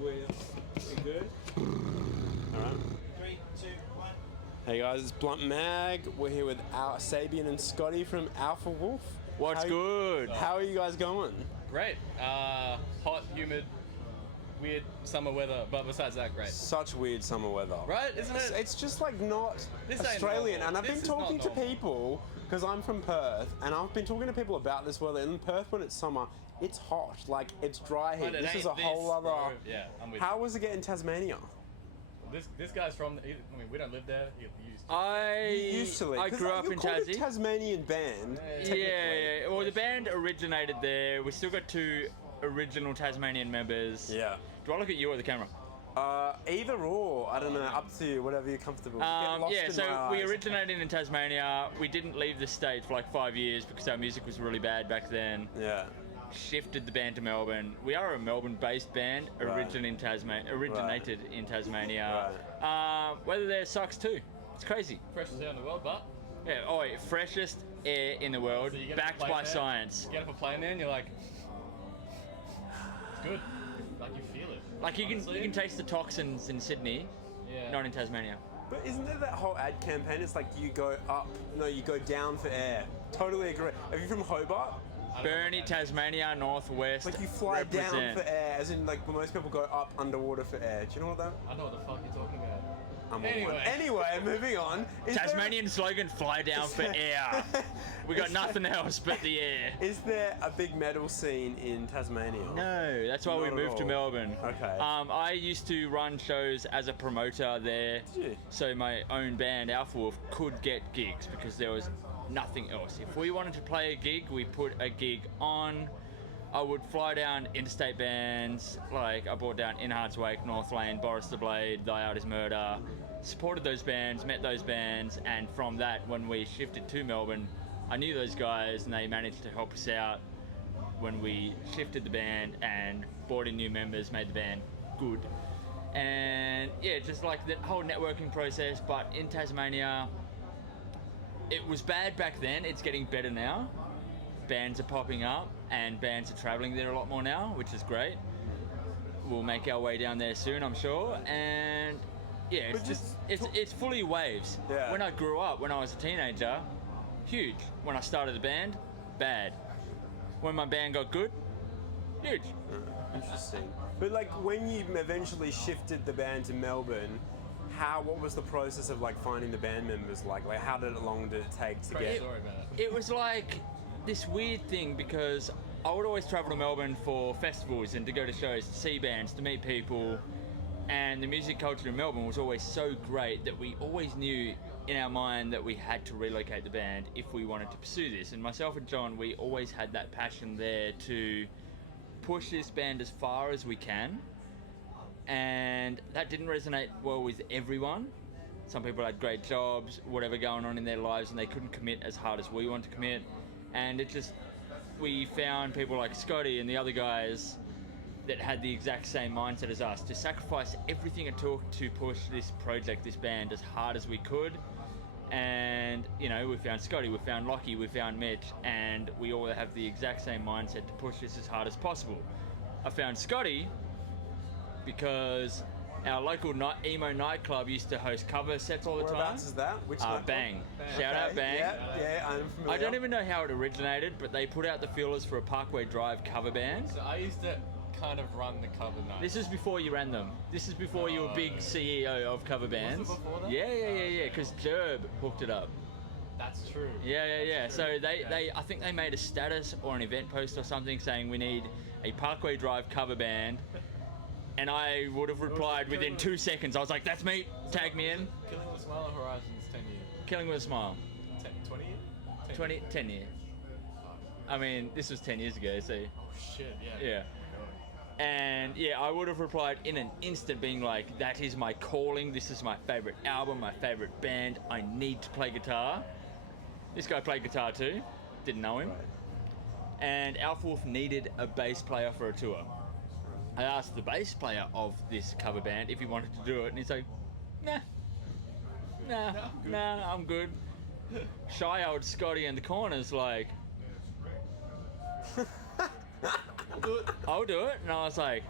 We're good? Alright. 3, 2, 1. Hey guys, it's Blunt Mag. We're here with Sabian and Scotty from Alpha Wolf. What's good? How are you guys going? Great. Hot, humid, weird summer weather, but besides that, great. Such weird summer weather. Right? Isn't it? It's just like not This ain't Australian. normal. And I've This been is talking not to normal. people, because I'm from Perth, and I've been talking to people about this weather. In Perth, when it's summer, it's hot. Like, it's dry heat. But it This is ain't a whole this, other... bro. Yeah, I'm with How was it getting Tasmania? you. This guy's from, I mean, we don't live there. He used to. I Used to live. I 'Cause, grew like, up you're in called a Tassie. Tasmanian band. technically. Yeah. Well, the band originated there. We still got 2 original Tasmanian members. Yeah. Do I look at you or the camera? Either or, I don't know, up to you, whatever you're comfortable. Get lost Yeah, in so my we eyes. originated in Tasmania. We didn't leave the state for like 5 years because our music was really bad back then. Yeah. Shifted the band to Melbourne. We are a Melbourne-based band, originated in Tasmania. Weather there sucks too. It's crazy. Freshest air in the world, but Yeah, freshest air in the world, So you get backed up a by plane there, science. You get up a plane there and you're like, it's good. Like you feel it. Like you Honestly. can taste the toxins in Sydney, Yeah. not in Tasmania. But isn't there that whole ad campaign? It's like you go up, no, you go down for air. Totally agree. Are you from Hobart? I don't Burnie, know. Tasmania, Northwest. Like you fly down represent. for air, as in like most people go up underwater for air. Do you know what that? I know what the fuck you're talking about. I'm on Anyway. one. Anyway, moving on. Is Tasmanian slogan: "Fly down for air." We got nothing else but the air. Is there a big metal scene in Tasmania? No, that's why we Not at moved to all. Melbourne. Okay. I used to run shows as a promoter there, Did you? so my own band Alpha Wolf could get gigs because there was nothing else. If we wanted to play a gig, we put a gig on. I would fly down interstate bands, like I brought down In Heart's Wake, North Lane, Boris the Blade, Thy Art Is Murder, supported those bands, met those bands, and from that, when we shifted to Melbourne, I knew those guys and they managed to help us out when we shifted the band and brought in new members, made the band good. And yeah, just like the whole networking process, but in Tasmania, it was bad back then, it's getting better now. Bands are popping up and bands are traveling there a lot more now, which is great. We'll make our way down there soon, I'm sure. And yeah, But it's just it's fully waves. Yeah. When I grew up, when I was a teenager, huge. When I started the band, bad. When my band got good, huge. Interesting. But like when you eventually shifted the band to Melbourne, what was the process of like finding the band members like? Like how long did it take to Great get? story, man. It was like this weird thing because I would always travel to Melbourne for festivals and to go to shows, to see bands, to meet people. And the music culture in Melbourne was always so great that we always knew in our mind that we had to relocate the band if we wanted to pursue this. And myself and John, we always had that passion there to push this band as far as we can. And that didn't resonate well with everyone. Some people had great jobs, whatever going on in their lives, and they couldn't commit as hard as we wanted to commit. And we found people like Scotty and the other guys that had the exact same mindset as us, to sacrifice everything it took to push this project, this band, as hard as we could. And, you know, we found Scotty, we found Lockie, we found Mitch, and we all have the exact same mindset to push this as hard as possible. I found Scotty because our local emo nightclub used to host cover sets all the time. Whereabouts is that? Which nightclub? Bang. Shout out Bang. Yeah, I'm familiar. I don't even know how it originated, but they put out the feelers for a Parkway Drive cover band. So I used to kind of run the cover night. This is before you ran them. This is before you were big CEO of cover bands. Was it before that? Yeah. Because Jerb hooked it up. That's true. Yeah. That's true. So I think they made a status or an event post or something saying we need a Parkway Drive cover band. And I would have replied within 2 seconds. I was like, that's me. Tag me in. Killing with a Smile on Horizons 10 years. Killing with a Smile. 20 years? 10 years. I mean, this was 10 years ago, so Oh shit, yeah. yeah. And yeah, I would have replied in an instant being like, that is my calling, this is my favourite album, my favourite band, I need to play guitar. This guy played guitar too, didn't know him. Right. And Alpha Wolf needed a bass player for a tour. I asked the bass player of this cover band if he wanted to do it, and he's like, nah, I'm good. Shy old Scotty in the corner's like, I'll do it. And I was like,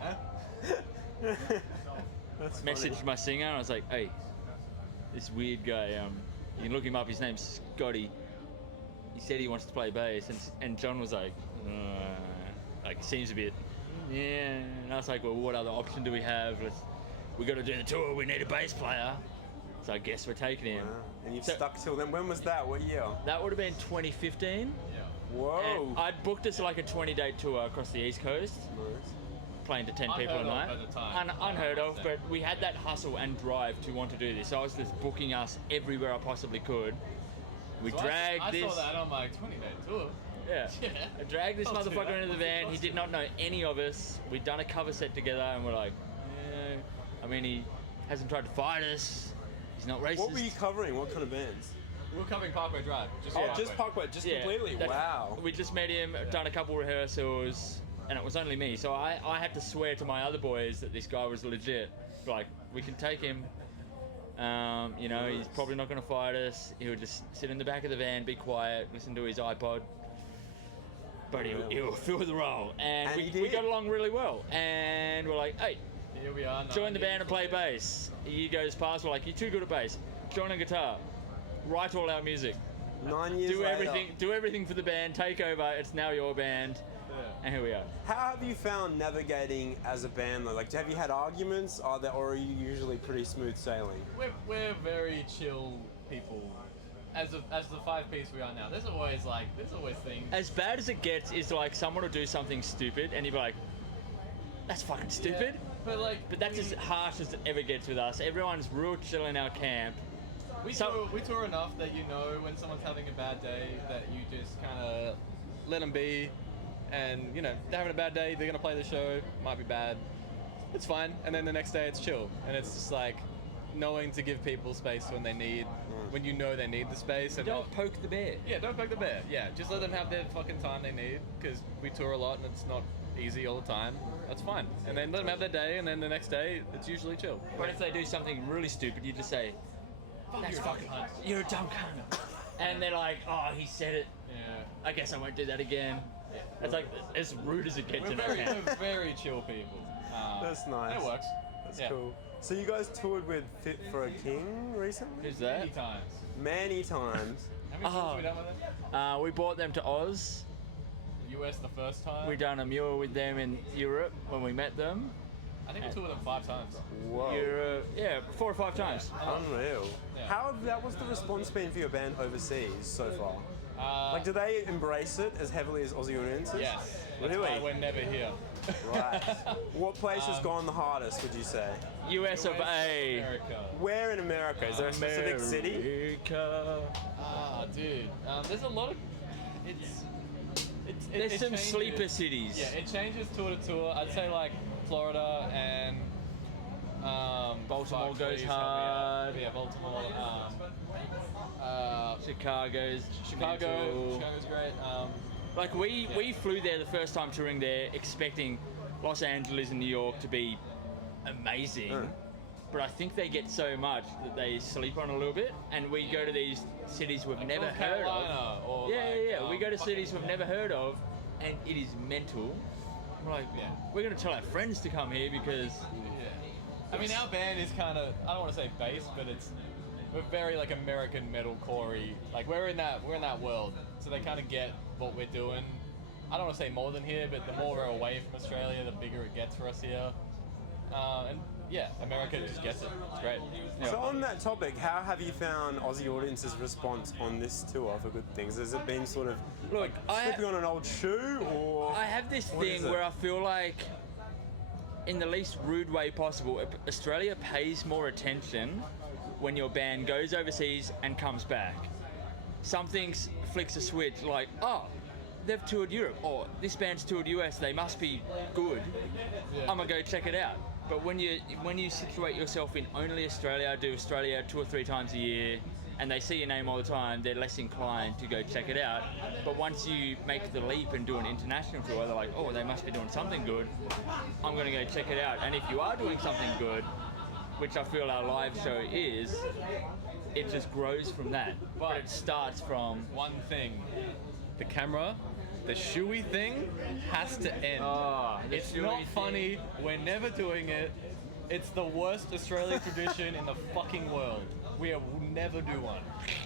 Huh? That's Messaged funny. my singer and I was like, hey, this weird guy, you can look him up, his name's Scotty. He said he wants to play bass, and John was like, it seems a bit, yeah. And I was like, well, what other option do we have? We got to do the tour, we need a bass player. So I guess we're taking him. Wow. And you've So- stuck till then. When was that? What year? That would have been 2015. Whoa. And I'd booked us like a 20-day tour across the East Coast, Nice. playing to 10 people a Unheard of night. at the time. Unheard of, but we had that hustle and drive to want to do this. So I was just booking us everywhere I possibly could. We dragged I this. saw that on my 20-day tour. Yeah. Yeah. I dragged this I'll do motherfucker that. into the van. He did not know any of us. We'd done a cover set together, and we're like, yeah. I mean, he hasn't tried to fight us. He's not racist. What were you covering? What kind of bands? We were covering Parkway Drive. Just Parkway, just Yeah, completely. that's- Wow. We just met him, done a couple rehearsals, and it was only me. So I had to swear to my other boys that this guy was legit. Like, we can take him. He's probably not going to fight us. He would just sit in the back of the van, be quiet, listen to his iPod. But he'll fill the role. And And we he did. got along really well. And we're like, hey, Here we are. join the band and play bass. A year goes past, we're like, you're too good at bass. Join on guitar. Write all our music. 9 years Do later. everything for the band. Take over. It's now your band. And here we are. How have you found navigating as a band though? Like, have you had arguments? Or are you usually pretty smooth sailing? We're very chill people. As the 5-piece we are now, there's always things. As bad as it gets is like someone will do something stupid and you'll be like, that's fucking stupid. Yeah, But that's as harsh as it ever gets with us. Everyone's real chill in our camp. we tour enough that you know when someone's having a bad day that you just kind of let them be, and they're having a bad day. They're gonna play the show. Might be bad. It's fine. And then the next day it's chill, and it's just like knowing to give people space when they need, when you know they need the space. And Don't poke the bear. Yeah, don't poke the bear. Yeah, just let them have their fucking time they need, because we tour a lot and it's not easy all the time. That's fine. And then let them have their day, and then the next day it's usually chill. But if they do something really stupid, you just say, that's fucking, you're a dumb cunt. And they're like, oh, he said it. Yeah. I guess I won't do that again. It's like as rude as it gets in our camp. We're very chill people. That's nice. It works. That's Yeah. cool. So you guys toured with Fit for a King recently? Who's that? Many times. Many times. How many tours have we done with them? We brought them to Oz. US the first time. We done a mule with them in Europe when we met them. I think we toured with them 5 times. Whoa. Europe, yeah, 4 or 5 times. Unreal. Yeah. That was the response been for your band overseas so far? Like, do they embrace it as heavily as Aussie audiences? Yes. That's Really? why we're never here. Right. What place has gone the hardest, would you say? US of A. America. Where in America? Is there a specific city? America. Dude. There's a lot of. There's it some changes. sleeper cities. Yeah, it changes tour to tour. I'd say like Florida and Baltimore fuck, goes please help me out. hard. Yeah, Baltimore. Chicago's mental. Chicago's great. Like we flew there the first time touring there, expecting Los Angeles and New York to be amazing. But I think they get so much that they sleep on a little bit, and we go to these cities we've never North heard Carolina of. or Yeah. like, We go to fucking- cities we've never heard of, and it is mental. We're like, Yeah. we're gonna tell our friends to come here because Yeah. I mean, our band is kind of, I don't want to say bass, but we're very like American metalcore-y. Like we're in that world, so they kind of get what we're doing. I don't want to say more than here, but the more we're away from Australia, the bigger it gets for us here. And yeah, America just gets it. It's great. So on that topic, how have you found Aussie audiences' response on this tour for good things? Has it been sort of Look, slipping on an old shoe, or I have this what is thing it? where I feel like, in the least rude way possible, Australia pays more attention when your band goes overseas and comes back. Something flicks a switch like, oh, they've toured Europe, or this band's toured US, they must be good. I'm gonna go check it out. But when you situate yourself in only Australia, do Australia 2 or 3 times a year, and they see your name all the time, they're less inclined to go check it out. But once you make the leap and do an international tour, they're like, oh, they must be doing something good. I'm gonna go check it out. And if you are doing something good, which I feel our live show is, it just grows from that. But it starts from One thing, the camera, the shoey thing has to end. the It's shoey not thing. funny. We're never doing it. It's the worst Australian tradition in the fucking world. We will never do one.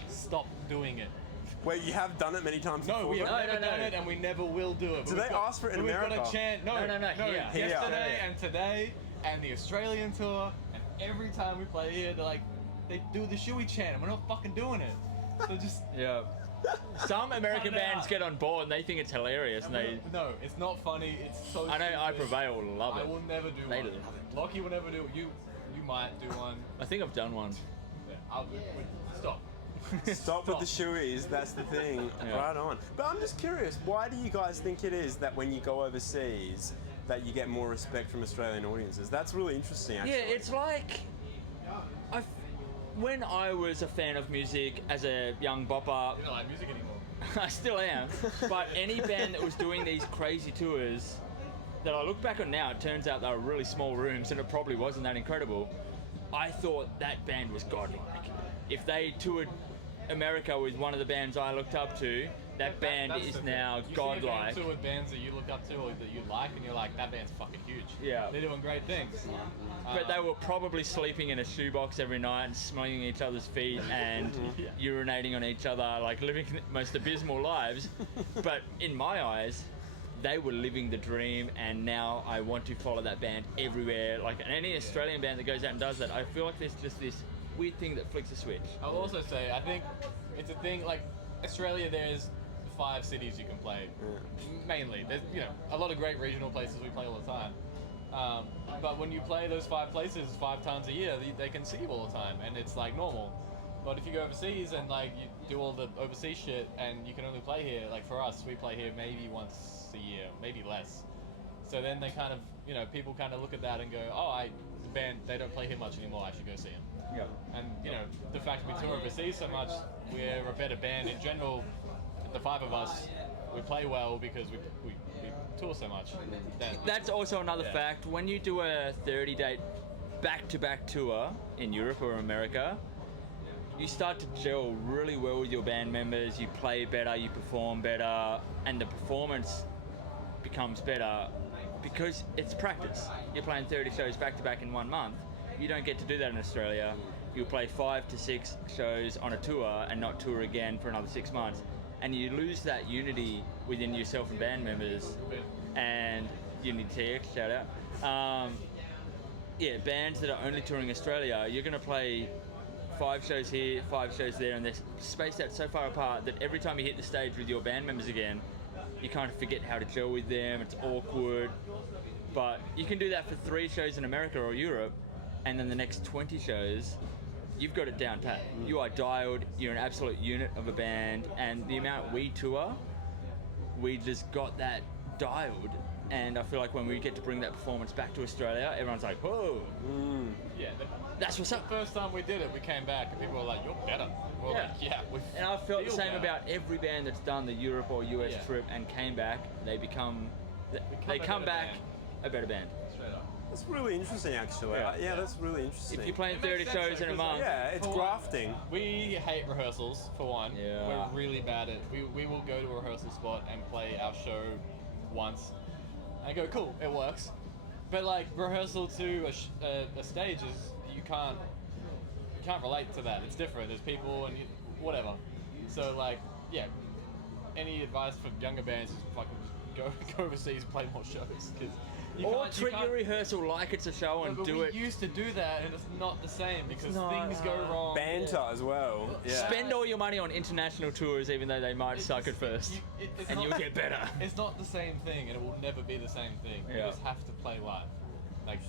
Stop doing it. Wait, you have done it many times No, before? we have though? never done it, and we never will do it. Do they ask for it in We've America? got a chance. No, No, here. Yesterday Here. and today, and the Australian tour, and every time we play here, they're like, they do the shoey chant, and we're not fucking doing it. So just. Yeah. Some American Cut it bands out. get on board and they think it's hilarious. And they, No, it's not funny. It's so. I know I stupid. Prevail love I it. will never do They one. love it. Lockie will never do. You might do one. I think I've done one. Yeah, stop. Stop with the shoeies, that's the thing. Yeah. Right on. But I'm just curious, why do you guys think it is that when you go overseas that you get more respect from Australian audiences? That's really interesting, actually. Yeah, it's like when I was a fan of music as a young bopper, You don't like music anymore. I still am. But any band that was doing these crazy tours that I look back on now, it turns out they were really small rooms and it probably wasn't that incredible. I thought that band was godlike. If they toured America with one of the bands I looked up to, that band That's is the thing. now You godlike. see a band with bands that you look up to or that you like, and you're like, that band's fucking huge. Yeah. They're doing great things. But they were probably sleeping in a shoebox every night and smelling each other's feet and urinating on each other, like living the most abysmal lives. But in my eyes, they were living the dream, and now I want to follow that band everywhere. Like any Australian band that goes out and does that, I feel like there's just this weird thing that flicks a switch. I'll also say, I think it's a thing, like, Australia, there's 5 cities you can play. Mainly. There's, a lot of great regional places we play all the time. But when you play those 5 places 5 times a year, they can see you all the time, and it's like normal. But if you go overseas and like you do all the overseas shit and you can only play here, like for us, we play here maybe once a year, maybe less. So then they kind of, people kind of look at that and go, oh, the band, they don't play here much anymore, I should go see them. Yeah. And the fact we tour overseas so much, we're a better band in general. The 5 of us, we play well because we tour so much. That's also another Yeah. fact. When you do a 30-day back-to-back tour in Europe or America, you start to gel really well with your band members. You play better, you perform better, and the performance becomes better because it's practice. You're playing 30 shows back-to-back in 1 month. You don't get to do that in Australia. You'll play 5 to 6 shows on a tour and not tour again for another 6 months. And you lose that unity within yourself and band members. And Unity TX, shout out. Bands that are only touring Australia, you're going to play 5 shows here, 5 shows there, and they're spaced out so far apart that every time you hit the stage with your band members again, you kind of forget how to gel with them, it's awkward. But you can do that for 3 shows in America or Europe, and then the next 20 shows, you've got it down pat. You are dialed, you're an absolute unit of a band, and the amount we tour, we just got that dialed. And I feel like when we get to bring that performance back to Australia, everyone's like, whoa. Yeah, That's what's up. the first time we did it, we came back and people were like, "You're better." We're Yeah. like, "Yeah." And I felt the feel same better. about every band that's done the Europe or US Yeah. trip and came back. They come a back better band. a better band. Straight up. That's really interesting, actually. Yeah. That's really interesting. If you're playing It makes 30 sense, shows though, in a 'cause, month, Yeah, it's For grafting. one, we hate rehearsals, for one. Yeah. We're really bad at we will go to a rehearsal spot and play our show once and go, cool, it works. But like rehearsal to a stage is you can't relate to that. It's different. There's people and whatever. So like, yeah. Any advice for younger bands is fucking just go overseas and play more shows because or treat your rehearsal like it's a show and but do we it. used to do that and it's not the same because not, things go wrong. Banter as well. Yeah. Spend all your money on international tours, even though they might suck at first, It's and not- you'll get better. It's not the same thing, and it will never be the same thing. You Yeah. just have to play live. Like